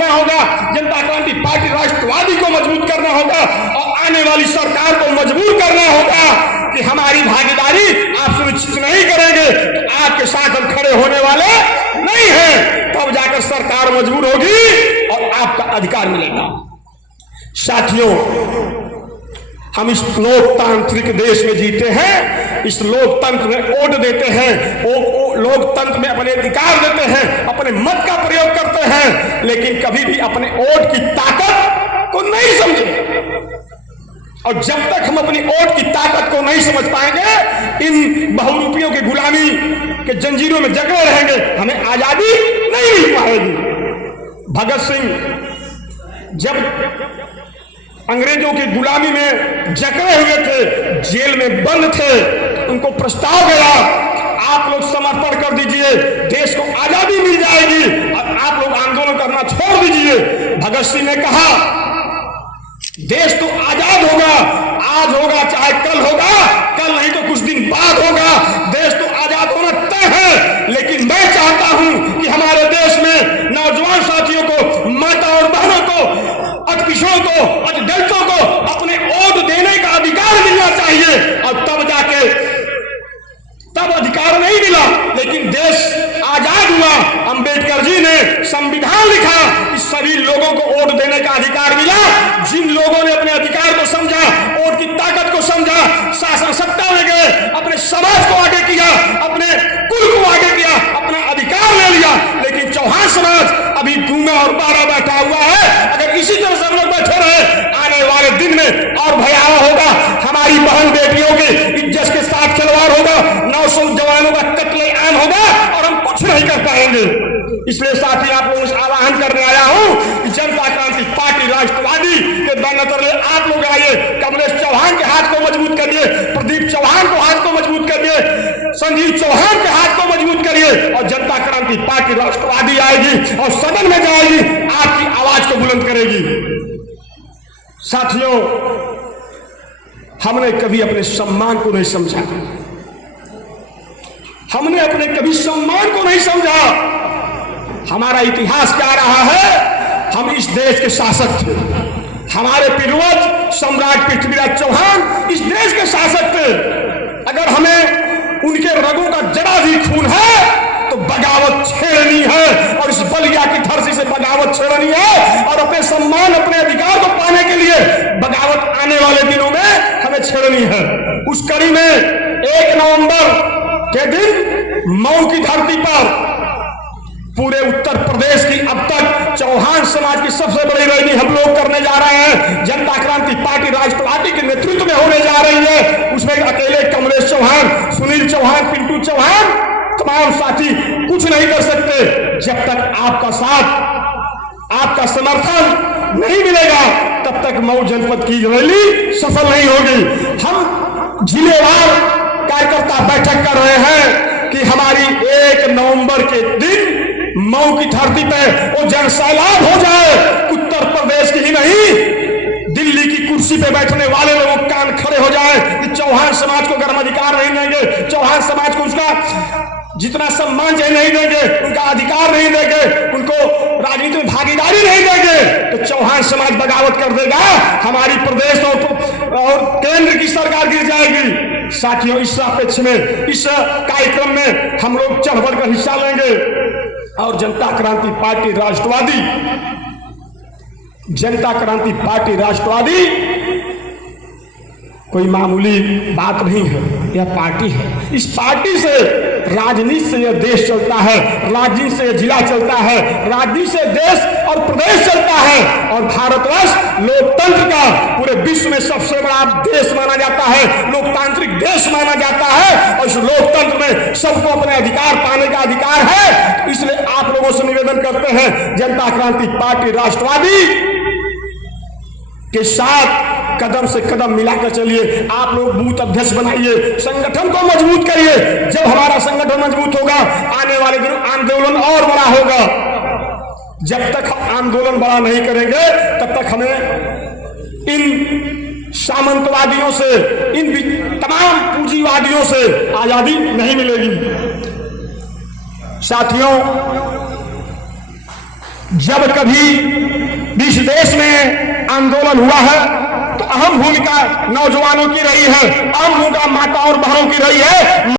होना होगा, जनता क्रांति पार्टी राष्ट्रवादी को मजबूत करना होगा और आने वाली सरकार को मजबूर करना होगा कि हमारी भागीदारी आप सुनिश्चित नहीं करेंगे तो आपके साथ हम खड़े होने वाले नहीं हैं। तब जाकर सरकार मजबूर होगी और आपका अधिकार मिलेगा। साथियों, हम इस लोकतांत्रिक देश में जीते हैं, इस लोकतंत्र में वोट देते हैं, वो लोकतंत्र में अपने अधिकार देते हैं, अपने मत का प्रयोग करते हैं, लेकिन कभी भी अपने वोट की ताकत को नहीं समझे। और जब तक हम अपनी वोट की ताकत को नहीं समझ पाएंगे, इन बहुरूपियों की गुलामी के जंजीरों में जकड़े रहेंगे, हमें आजादी नहीं मिल पाएगी। भगत सिंह जब अंग्रेजों की गुलामी में जकड़े हुए थे, जेल में बंद थे, उनको प्रस्ताव गया आप लोग समर्पण कर दीजिए, देश को आजादी मिल जाएगी और आप लोग आंदोलन करना छोड़ दीजिए। भगत सिंह ने कहा देश तो आजाद होगा, आज होगा चाहे कल होगा, कल नहीं तो कुछ दिन बाद होगा, देश तो आजाद होना तय है, लेकिन मैं चाहता हूं कि हमारे देश में नौजवान साथियों को, माता और बहनों को, अतिपिछड़ों को, दलितों को अपने वोट देने का अधिकार मिलना चाहिए। और तब जाके तब अधिकार नहीं मिला, लेकिन देश आजाद हुआ, अंबेडकर जी ने संविधान लिखा कि सभी लोगों को वोट देने का अधिकार मिला। जिन लोगों ने अपने अधिकार को समझा, वोट की ताकत को समझा, शासन सत्ता में गए, अपने समाज को आगे किया, अपने कुल को आगे किया, अपना अधिकार ले लिया। लेकिन चौहान समाज अभी गूंगा और बारा बैठा हुआ है। अगर इसी तरह से हम लोग बैठे रहे, आने वाले दिन में और भयावह होगा, हमारी बहन बेटियों की इज्जत के साथ खिलवाड़ होगा, 900 जवानों का कत्लेआम होगा और हम कुछ नहीं कर पाएंगे। इसलिए साथी आप लोगों से आह्वान करने आया हूं कि जनता क्रांति पार्टी राष्ट्रवादी के बैनर तले आप लोग आइए, कमलेश चौहान के हाथ को मजबूत करिए, प्रदीप चौहान को हाथ को मजबूत करिए, संजीव चौहान के हाथ को मजबूत करिए और जनता क्रांति पार्टी राष्ट्रवादी आएगी और सदन में जाएगी, आपकी आवाज को बुलंद करेगी। साथियों, हमने कभी अपने सम्मान को नहीं समझा, हमने अपने कभी सम्मान को नहीं समझा। हमारा इतिहास क्या रहा है? हम इस देश के शासक थे, हमारे पूर्वज सम्राट पृथ्वीराज चौहान इस देश के शासक थे। अगर हमें उनके रगों का जरा भी खून है तो बगावत छेड़नी है और इस बलिया की धरती से बगावत छेड़नी है और अपने सम्मान, अपने अधिकार को पाने के लिए बगावत आने वाले दिनों में हमें छेड़नी है। उस कड़ी में 1 नवंबर के दिन मऊ की धरती पर पूरे उत्तर प्रदेश की अब तक चौहान समाज की सबसे बड़ी रैली हम लोग करने जा रहे हैं, जनता क्रांति पार्टी राष्ट्रवादी के नेतृत्व में होने जा रही है। उसमें अकेले कमलेश चौहान, सुनील चौहान, पिंटू चौहान, तमाम साथी कुछ नहीं कर सकते जब तक आपका साथ, आपका समर्थन नहीं मिलेगा, तब तक मऊ जनपद की रैली सफल नहीं होगी। हम जिलेवार कार्यकर्ता बैठक कर रहे हैं कि हमारी 1 नवंबर के दिन मऊ की धरती पे वो जनसैलाब हो जाए, उत्तर प्रदेश की ही नहीं दिल्ली की कुर्सी पे बैठने वाले लोग कान खड़े हो जाए कि चौहान समाज को गर्म अधिकार नहीं देंगे, चौहान समाज को उसका जितना सम्मान चाहिए नहीं देंगे, उनका अधिकार नहीं देंगे, उनको राजनीति में भागीदारी नहीं देंगे, तो चौहान समाज बगावत कर देगा, हमारी प्रदेश और केंद्र की सरकार गिर जाएगी। साथियों, इस सापेक्ष में, इस कार्यक्रम में हम लोग चढ़ बढ़ कर हिस्सा लेंगे और जनता क्रांति पार्टी राष्ट्रवादी, जनता क्रांति पार्टी राष्ट्रवादी कोई मामूली बात नहीं है, यह पार्टी है। इस पार्टी से राजनीति से यह देश चलता है, राजनीति से यह जिला चलता है, राजनीति से देश और प्रदेश चलता है और भारतवर्ष लोकतंत्र का पूरे विश्व में सबसे बड़ा देश माना जाता है, लोकतांत्रिक देश माना जाता है और इस लोकतंत्र में सबको अपने अधिकार पाने का अधिकार है। इसलिए आप लोगों से निवेदन करते हैं, जनता क्रांति पार्टी राष्ट्रवादी के साथ कदम से कदम मिलाकर चलिए। आप लोग बूथ अध्यक्ष बनाइए, संगठन को मजबूत करिए। जब हमारा संगठन मजबूत होगा, आने वाले दिनों आंदोलन और बड़ा होगा। जब तक हम आंदोलन बड़ा नहीं करेंगे, तब तक हमें इन सामंतवादियों से, इन तमाम पूंजीवादियों से आजादी नहीं मिलेगी। साथियों, जब कभी इस देश में आंदोलन हुआ है तो अहम भूमिका नौजवानों की रही है, अहम भूमिका माताओं और बहनों की रही है।